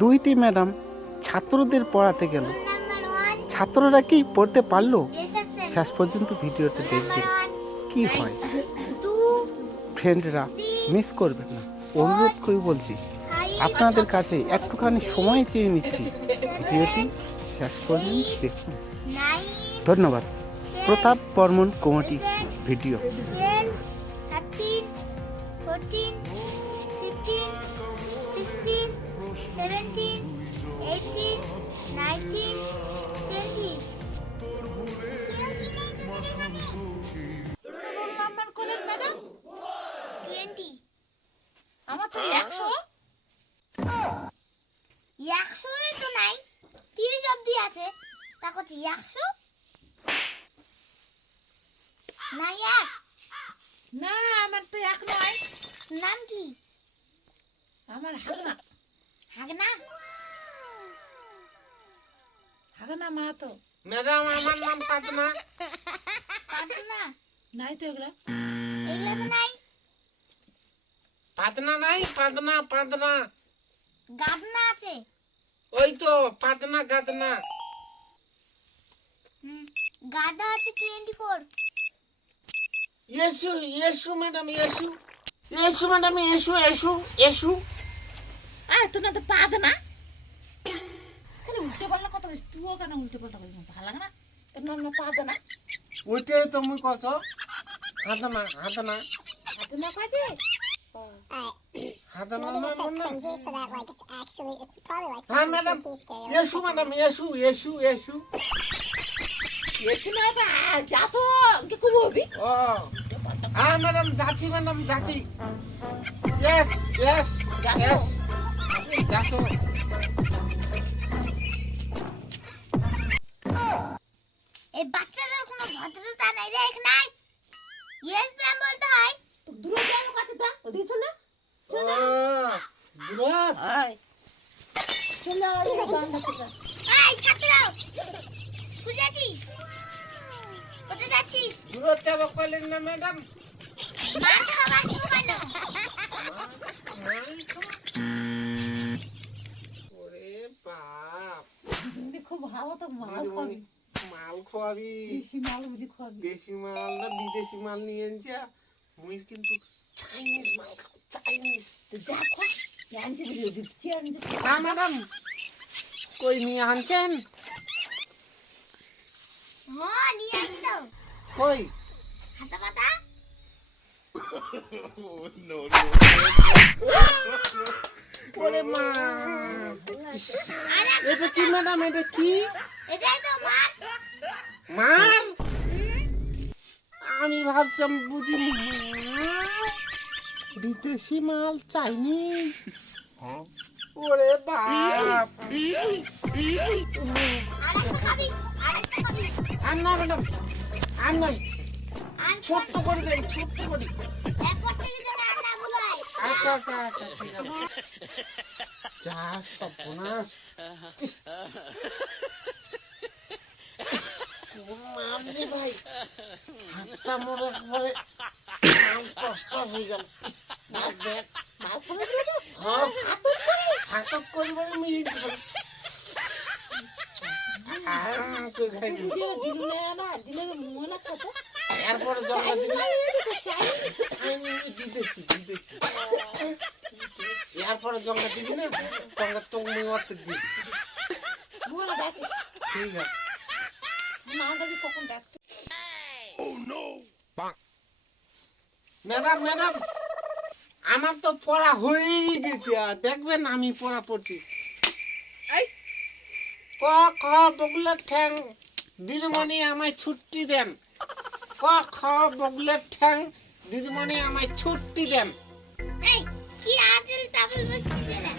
দুইটি ম্যাডাম ছাত্রদের পড়াতে গেল। ছাত্ররা কি পড়তে পারলো? শেষ পর্যন্ত ভিডিওতে দেখবেন কি হয়। ফ্রেন্ডরা মিস করবেন না, অনুরোধ করে বলছি। আপনাদের কাছে একটুখানি সময় চেয়ে নিচ্ছি, ভিডিওটি শেষ পর্যন্ত দেখুন। ধন্যবাদ। Pratap Barman committee video. 13, 14, 15, 16, 17, 18, 19, 20. Roll number করলেন ম্যাডাম? 20. আমার তো 100। 100 তো নাই, 30 অবধি আছে। তা করছি 100 নাই। এক না, আমার তো 1 নয়। নাম কি? আমার হাগনা। হাগনা। হাগনা মাহাতো। ম্যাডাম আমার নাম পাতনা। পাতনা নাই তো এগুলা। এগুলা তো নাই। পাতনা নাই, পাতনা পাতনা। গাদনা আছে। ওই তো পাতনা গাদনা। গাদা আছে 24। येशु येशु ম্যাডাম येशु। येशु ম্যাডাম येशु येशु येशु। আর তুই না তো পাদ না। কেন উল্টে পাল্টা কথা বলিস? তুইও কেন উল্টে পাল্টা বলিস? ভালো লাগে না? তোর নাম না পাদ না? ওইটাই তো মুই কছ। হাতনা হাতনা হাতে না কাজে? হাতনা Maybe না they said না। cringy, so that like it's actually it's probably like হ্যাঁ madam scary. Yeshu madam Yeshu Yeshu Yeshu. এসে না বা যাছো কি কবি? ও হ্যাঁ ম্যাডাম যাচ্ছি, ম্যাডাম যাচ্ছি। ইয়েস ইয়েস ইয়েস যাচ্ছো। এই বাচ্চাদের কোনো ভদ্রতা নাই রে, এক নাই। ইয়েস ম্যাম বলতে হয়। তো দূরে যাও কাছে দা। ওদিকে চলে। ও দুরাত। আয়। চলে এই গান ধরতে। এই ছাত্র, বুঝেছিস? কোথায় যাচ্ছিস? দুরাত যাবো কইলেন না ম্যাডাম? মার খাওয়া শুরু কেন? ওরে বাপ, তুমি খুব ভালো তো মাল খাবি। মাল খোয়াবি। দেশি মাল বুঝি খাবি। দেশি মাল না বিদেশি মাল নিয়ে এনছে। মুই কিন্তু চাইনিজ মাল খাবো, চাইনিজ। তো যা খা। জানছি বুঝি দিচ্ছি আনছি। হ্যাঁ ম্যাডাম, কই নিয়ে আনছেন? হ্যাঁ, নিয়ে আসি তো। কই? হাতা পাতা। ওরে মা, আরে এটা কি ম্যাডাম? এটা কি এটাই তো মার। মার? আমি ভাবছিলাম বুঝি বিদেশি মাল, চাইনিজ। ওরে বাপ। আরেকটা খাবি, আরেকটা খাবি। আর না ম্যাডাম, আর নয়। আর ছোট্ট করে দেন, ছোট্ট করে। এরপর থেকে যেন আর না ভুলায়। আচ্ছা আচ্ছা আচ্ছা ঠিক আছে। যা সর্বনাশ। মামনি ভাই, হাতটা মোর একবারে কষ্ট হয়ে গেল। দেখ দেখ, হ্যাঁ হাতত করিব আমি। বুঝি দিলু না দিলে মনে ছোট। এরপরে জমা দিবি বিদেশি বিদেশি। এরপরে জমা দিবি না, তখন তুমি অর্থ দিবি। মনে ডাকি। ঠিক আছে না ডাকি কখন ডাকতে? ম্যাডাম, ম্যাডাম আমার তো পড়া হয়েই গেছে। দেখবেন আমি পড়া পড়ছি। এই ক খ বগলের ঠ্যাং দিদিমণি আমায় ছুটি দেন। ক খ বগলের ঠ্যাং দিদিমণি আমায় ছুটি দেন। এই কি আজল তাবল বসছিস না?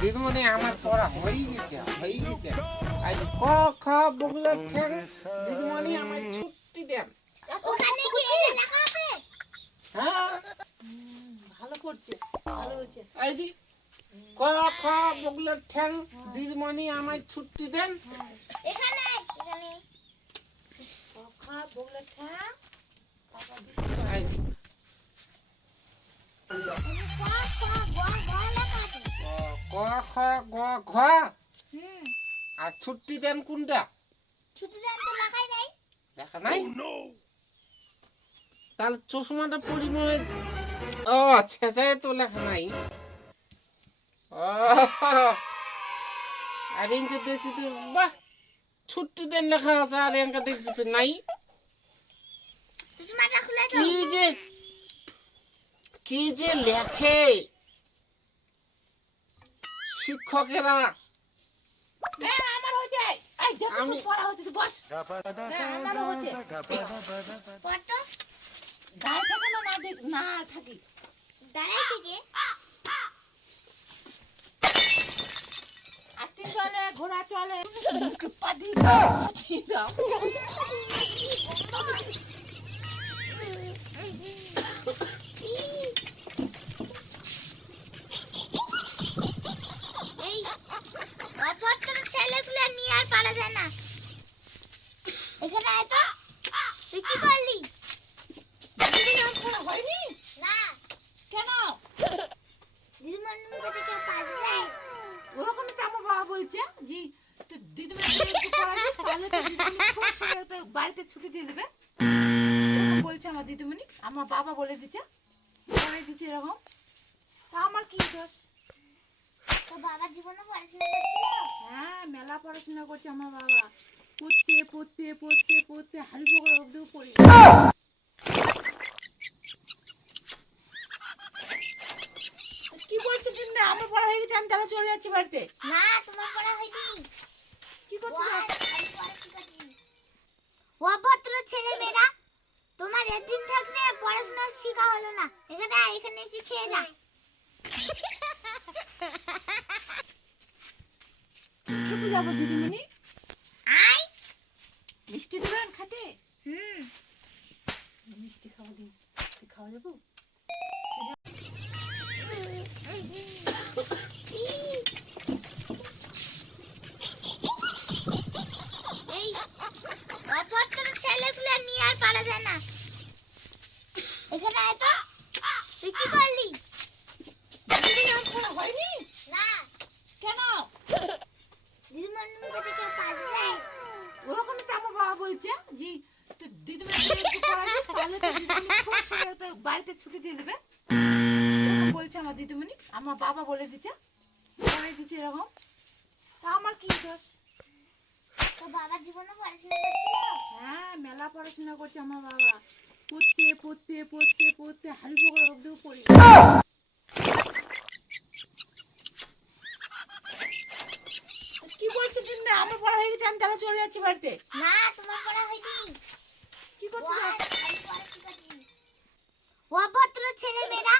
দিদিমণি আমার পড়া হয়েই গেছে, হয়েই গেছে। আই ক খ বগলের ঠ্যাং দিদিমণি আমায় ছুটি দেন। ওখানে কি এটা লেখা আছে? হ্যাঁ ভালো করছে, ভালো হচ্ছে। এই দি ক খ বগলের ঠ্যাং দিদিমণি আমায় ছুটি দেন। এখানে এখানে খা বগলে ঠ্যাং। এই দি। ক খ গ গ লেখা আছে। ক ক খ গ ঘ হুম আর ছুটি দেন কোনটা ছুটি দেন তো লেখাই নাই। দেখা নাই তাহলে চশমাটা পরিময় ও ছেঁচায় তো লেখা নাই ও আর ইনকে দেখছি তো বাহ ছুটি দেন লেখা আছে আর ইনকে দেখছি তো নাই চশমাটা খুলে তো। কি যে লেখে শিক্ষকেরা আমার হয়েছে এই যত আমি- পড়া হচ্ছে তুই বস আমারও হচ্ছে পড় তো দাঁড়িয়ে থাকে না থাকি দাঁড়াই থেকে। আটটি চলে ঘোড়া চলে মুখে পা দিয়ে দাও। এই অভদ্র ছেলেগুলো নিয়ে আর পারা যায় না। এখানে আয় তো। তুই কি করলি? হয়নি না কেন দিদিমণির মুখে থেকে পাস দেয়। ওরকম তো আমার বাবা বলছে যে তুই দিদিমণিকে একটু পড়া দিস তাহলে তো দিদিমণি খুব শীঘ্র তো বাড়িতে ছুটি দিয়ে দেবে এরকম বলছে আমার দিদিমণি আমার বাবা বলে দিচ্ছে পড়াই দিচ্ছে এরকম তা আমার কি দোষ তো বাবা জীবনে পড়াশোনা করছিল। হ্যাঁ মেলা পড়াশোনা করছে আমার বাবা পড়তে হাড়ি পকড়া অব্দিও পড়ি কি বলছে দিন না আমার পড়া হয়ে গেছে আমি তাহলে চলে যাচ্ছি বাড়িতে না তোমার পড়া হয়নি। কি করতে যাস? অভদ্র ছেলে মেয়েরা তোমার একদিন থাকলে পড়াশোনা শেখা হলো না। এখানে আয়, এখানে এসে খেয়ে যা। খেতে যাবো দিদিমণি আয়। মিষ্টি দেবেন খাতে হুম মিষ্টি খাওয়া দিন খাওয়া যাবো এই অভদ্র ছেলেগুলো নিয়ে আর পারা যায় না। এখানে আয় তো। তুই কি করলি? হয়নি না কেন দিদিমণির মুখে থেকে পাস দেয়। ওরকম তো আমার বাবা বলছে যে তুই দিদিমণিকে একটু পড়া দিস তাহলে তো দিদিমণি খুব শীঘ্র তো বাড়িতে ছুটি দিয়ে দেবে এরকম বলছে আমার দিদিমণি আমার বাবা বলে দিচ্ছে পড়াই দিচ্ছে এরকম তা আমার কি দোষ তো বাবা জীবনে পড়াশোনা করছিল। হ্যাঁ মেলা পড়াশোনা করছে আমার বাবা পড়তে হাড়ি পকড়া অব্দিও পড়ি কি বলছে দিন না আমার পড়া হয়ে গেছে আমি তাহলে চলে যাচ্ছি বাড়িতে না তোমার পড়া হয়নি। কি করতে যাস? অভদ্র ছেলে মেয়েরা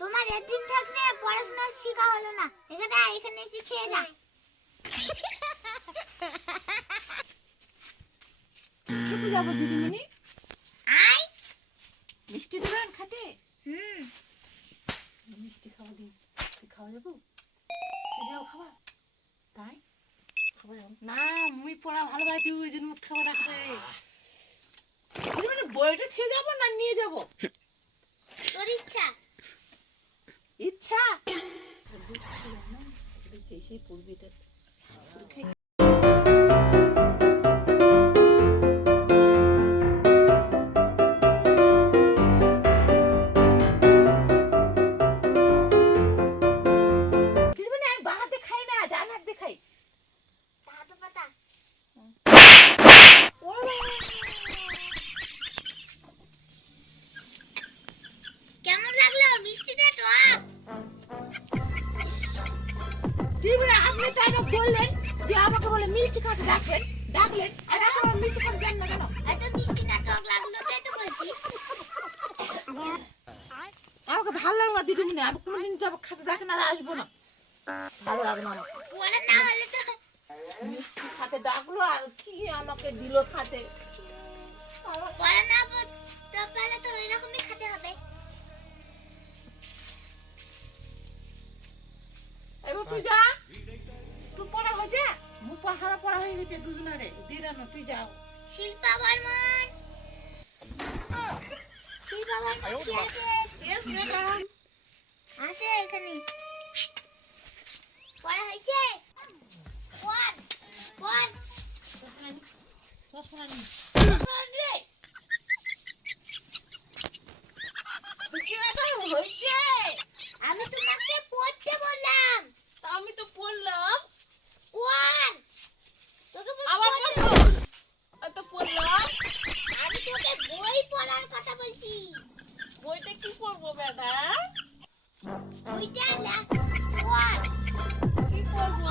তোমার একদিন থাকলে পড়াশোনা শেখা হলো না। এখানে আয়, এখানে এসে খেয়ে যা। খেতে যাবো দিদিমণি আয়। মিষ্টি দেবেন খাতে হুম মিষ্টি খাওয়া দিন খাওয়া যাবো যাও খাবার তাই খাবার যাবো না মুই পড়া ভালোবাসি ওই জন্য খাবার রাখতে বইটা ছেড়ে যাবো না নিয়ে যাবো তোর ইচ্ছা। ইচ্ছা সেই পড়বি এটা আমি বাহাতে খাই না ডান হাত দিয়ে খাই হাতে পাতা। কেমন লাগলো মিষ্টিটা টক? আপনি তাই না বললেন যে আমাকে বলে মিষ্টি খাতে ডাকলেন আর এখন মিষ্টি খাতে দেন না কেন এত মিষ্টিটা টক লাগলো তাই তো বলছি। আমাকে ভালো লাগে না দিদিমণি আমি কোনোদিন তো খাতে ডাকেন আর আসবো না ভালো লাগে না আমার পড়া না হলে তো মিষ্টি খাতে ডাকলো আর কি আমাকে দিল খাতে পড়া না তো পারলে তো এরকমই খেতে হবে। এবার তুই যা তুই পড়া হয়েছে মুখ পড়া হয়ে গেছে দুজনারে দিদানো তুই যাও শিল্পা বর্মন। শিল্পা বর্মন কি আছে? আসে এখানে। পড়া হয়েছে পড় পড় চশমা নি হয়েছে আমি তোমাকে পড়তে বললাম আমি তো পড়লাম পড় তোকে আবার পড়তে পড়বো তো পড়লাম আমি তোকে বই পড়ার কথা বলছি বইতে কি পড়বো ম্যাডাম বইটা না পড় কি পড়বো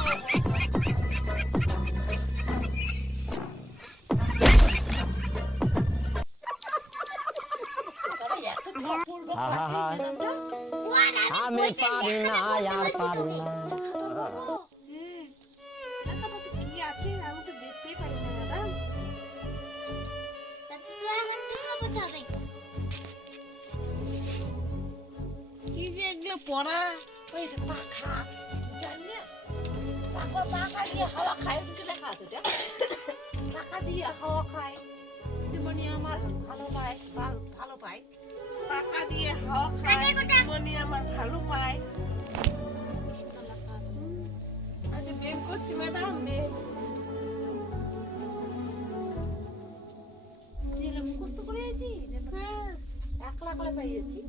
পড় আমি পারি না আর পারি না কি আছে আমি তো দেখতেই পারি না ম্যাডাম তাতে তো আমার চেষ্টা করতে হবে কি যে এগুলো পড়া ওই যে পাখা কি জানি না পাখা দিয়ে হাওয়া খায় ওদিকে লেখা আছে দেখ পাখা দিয়ে হাওয়া খায় দিদিমণি আমার ভালো পায় ভালো পায় পাখা দিয়ে হাওয়া খায় দিদিমণি আমার ভালো পায় আজ বের করছি ম্যাডাম বের জেলে মুখস্থ করে আছি একলা একলা পাইয়েছি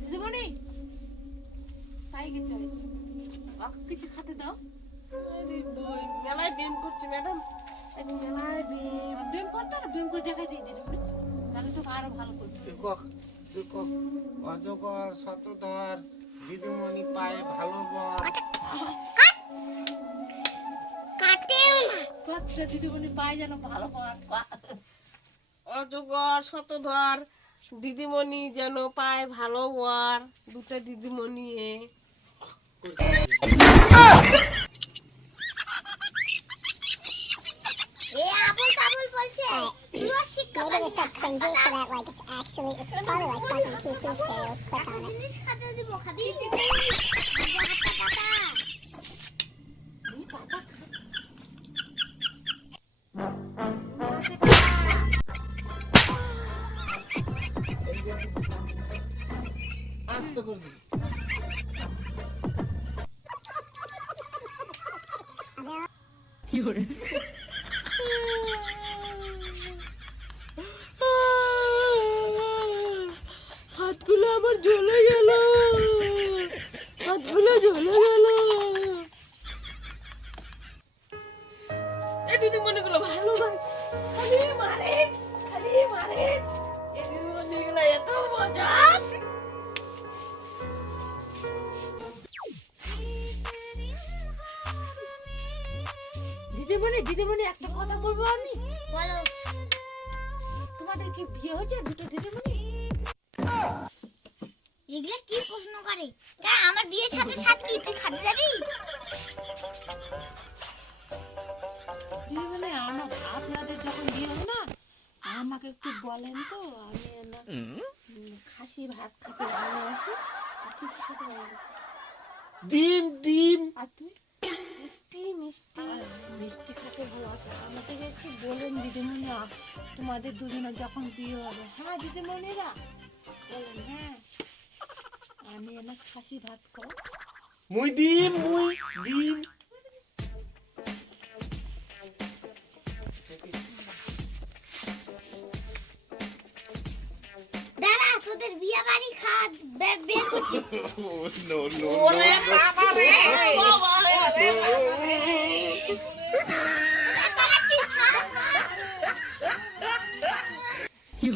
দিদিমণি পাই গেছে ওকে কিছু খেতে দাও মেলায় ব্যায়াম করছি ম্যাডাম আজ মেলায় ব্যায়াম করতে আর ব্যায়াম করে দেখাই দিই দিদিমণি তাহলে তো আরো ভালো করবে দেখো অজগর শতধর দিদিমণি পায়ে ভালো বল কাটেও না কচ্ছে দিদিমণি পাই যেন ভালো কর অজগর শতধর দিদিমণি যেন পায় ভালো বর দুটো দিদিমণি এ আবুল তাবুল বলছে তুইও শিক্ষা maybe we're so cringy so that like it's probably like fucking PT scales. Click on it. জিনিস খাতে দিব খাবি আস্তে করে দিস। হাতগুলো আমার জ্বলে গেল হাতগুলো জ্বলে গেল এই দিদিমণিগুলো ভালো নয় খালি মারে এই দিদিমণিগুলো এত মজা দিদিমণি একটা কথা বলবো আমি বলো তোমাদের কি বিয়ে হয়েছে দুটো দিদিমণি এগুলা কি প্রশ্ন করে কা আমার বিয়ের সাথে সাথ কি তুই খাতে যাবি দিদিমণি আমার আপনাদের যখন বিয়ে হবে না আমাকে একটু বলেন তো আমি না খাসি ভাত খেতে ভালোবাসি আর তুই কি খেতে ভালোবাসি ডিম ডিম আর তুই মিষ্টি খেতে ভালোবাসে আমাকে একটু বলেন দিদিমণি তোমাদের দুজনের যখন বিয়ে হবে হ্যাঁ দিদিমণিরা বলেন হ্যাঁ আমি এনে খাসি ভাত খাবো মুই ডিম দাঁড়া তোদের বিয়ে বাড়ি খাত বের করছি ওরে বাবা রে ঠিক